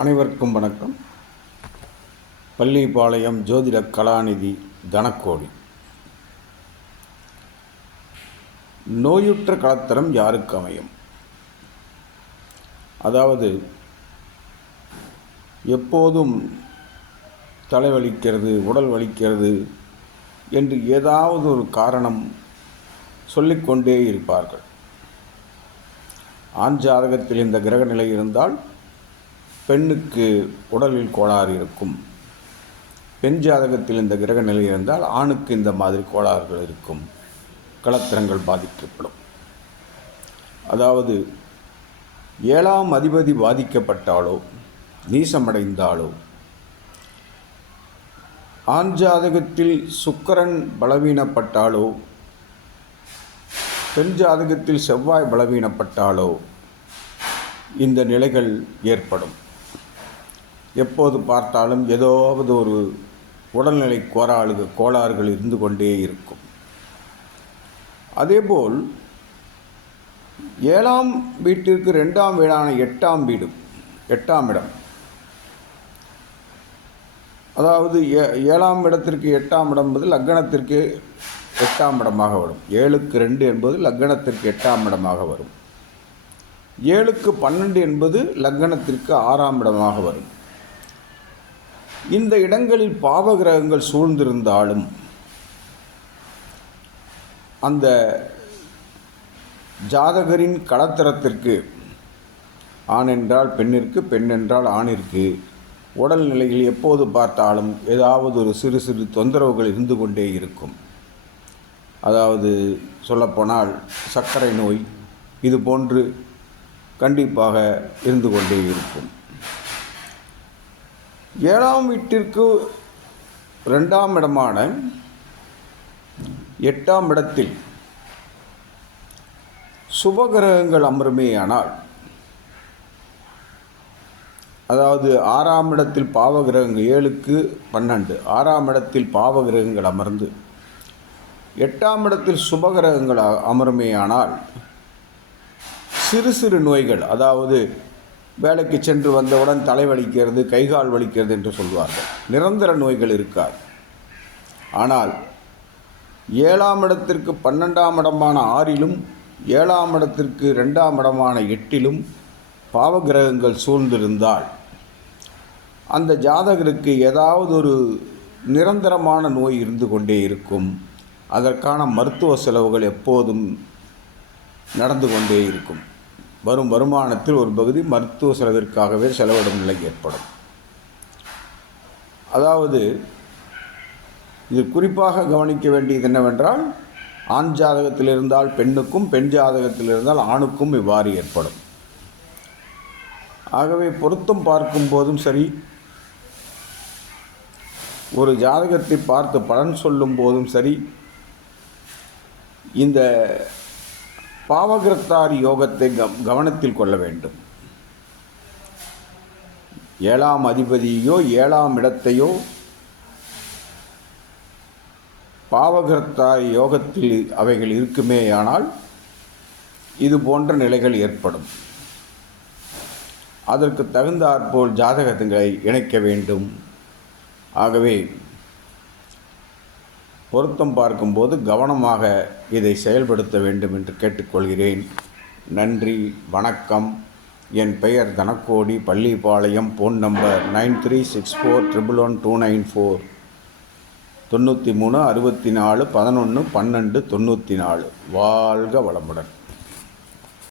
அனைவருக்கும் வணக்கம். பள்ளிப்பாளையம் ஜோதிட கலாநிதி தனக்கோடி. நோயுற்ற கலத்தரம் யாருக்கு அமையும்? அதாவது எப்போதும் தலைவலிக்கிறது உடல் வலிக்கிறது என்று ஏதாவது ஒரு காரணம் சொல்லிக்கொண்டே இருப்பார்கள். ஆண் ஜாதகத்தில் இந்த கிரக நிலை இருந்தால் பெண்ணுக்கு உடலில் கோளாறு இருக்கும். பெண் ஜாதகத்தில் இந்த கிரக நிலை இருந்தால் ஆணுக்கு இந்த மாதிரி கோளாறுகள் இருக்கும். கலத்திரங்கள் பாதிக்கப்படும். அதாவது ஏழாம் அதிபதி பாதிக்கப்பட்டாலோ நீசமடைந்தாலோ ஆண் ஜாதகத்தில் சுக்கரன் பலவீனப்பட்டாலோ பெண் ஜாதகத்தில் செவ்வாய் பலவீனப்பட்டாலோ இந்த நிலைகள் ஏற்படும். எப்போது பார்த்தாலும் ஏதாவது ஒரு உடல்நிலை கோராளுக கோளாறுகள் இருந்து கொண்டே இருக்கும். அதேபோல் ஏழாம் வீட்டிற்கு ரெண்டாம் வீடான எட்டாம் வீடு எட்டாம் இடம். அதாவது ஏ ஏழாம் இடத்திற்கு எட்டாம் இடம் என்பது லக்கணத்திற்கு எட்டாம் இடமாக வரும். ஏழுக்கு ரெண்டு என்பது லக்கணத்திற்கு எட்டாம் இடமாக வரும். ஏழுக்கு பன்னெண்டு என்பது லக்கணத்திற்கு ஆறாம் இடமாக வரும். இந்த இடங்களில் பாவகிரகங்கள் சூழ்ந்திருந்தாலும் அந்த ஜாதகரின் களத்திரத்திற்கு ஆண் என்றால் பெண்ணிற்கு பெண் என்றால் ஆணிற்கு உடல்நிலையில் எப்போது பார்த்தாலும் ஏதாவது ஒரு சிறு சிறு தொந்தரவுகள் இருந்து கொண்டே இருக்கும். அதாவது சொல்லப்போனால் சர்க்கரை நோய் இது போன்று கண்டிப்பாக இருந்து கொண்டே இருக்கும். ஏழாம் வீட்டிற்கு ரெண்டாம் இடமான எட்டாம் இடத்தில் சுபகிரகங்கள் அமருமேயானால் அதாவது ஆறாம் இடத்தில் பாவகிரகங்கள் ஏழுக்கு பன்னெண்டு ஆறாம் இடத்தில் பாவகிரகங்கள் அமர்ந்து எட்டாம் இடத்தில் சுபகிரகங்கள் அமருமேயானால் சிறு சிறு நோய்கள் அதாவது வேலைக்கு சென்று வந்தவுடன் தலை வலிக்கிறது கைகால் வலிக்கிறது என்று சொல்வார்கள். நிரந்தர நோய்கள் இருக்காது. ஆனால் ஏழாம் இடத்திற்கு பன்னெண்டாம் இடமான ஆறிலும் ஏழாம் இடத்திற்கு ரெண்டாம் இடமான எட்டிலும் பாவகிரகங்கள் சூழ்ந்திருந்தால் அந்த ஜாதகருக்கு ஏதாவது ஒரு நிரந்தரமான நோய் இருந்து கொண்டே இருக்கும். அதற்கான மருத்துவ செலவுகள் எப்போதும் நடந்து கொண்டே இருக்கும். வரும் வருமானத்தில் ஒரு பகுதி மருத்துவ செலவிற்காகவே செலவிடும் நிலை ஏற்படும். அதாவது இது குறிப்பாக கவனிக்க வேண்டியது என்னவென்றால் ஆண் ஜாதகத்தில் இருந்தால் பெண்ணுக்கும் பெண் ஜாதகத்தில் இருந்தால் ஆணுக்கும் இவ்வாறு ஏற்படும். ஆகவே பொருத்தம் பார்க்கும் போதும் சரி ஒரு ஜாதகத்தை பார்த்து பலன் சொல்லும் போதும் சரி இந்த பாவகிரத்தார் யோகத்தை கவனத்தில் கொள்ள வேண்டும். ஏழாம் அதிபதியோ ஏழாம் இடத்தையோ பாவகிரத்தார் யோகத்தில் அவைகள் இருக்குமேயானால் இது போன்ற நிலைகள் ஏற்படும். அதற்கு தகுந்தாற்போல் ஜாதகங்களை இணைக்க வேண்டும். ஆகவே பொருத்தம் பார்க்கும்போது கவனமாக இதை செயல்படுத்த வேண்டும் என்று கேட்டுக்கொள்கிறேன். நன்றி வணக்கம். என் பெயர் Thanakodi Pallipalayam phone number nine three six four triple one two nine four. தொண்ணூற்றி மூணு அறுபத்தி நாலு பதினொன்று பன்னெண்டு தொண்ணூற்றி நாலு. வாழ்க வளமுடன்.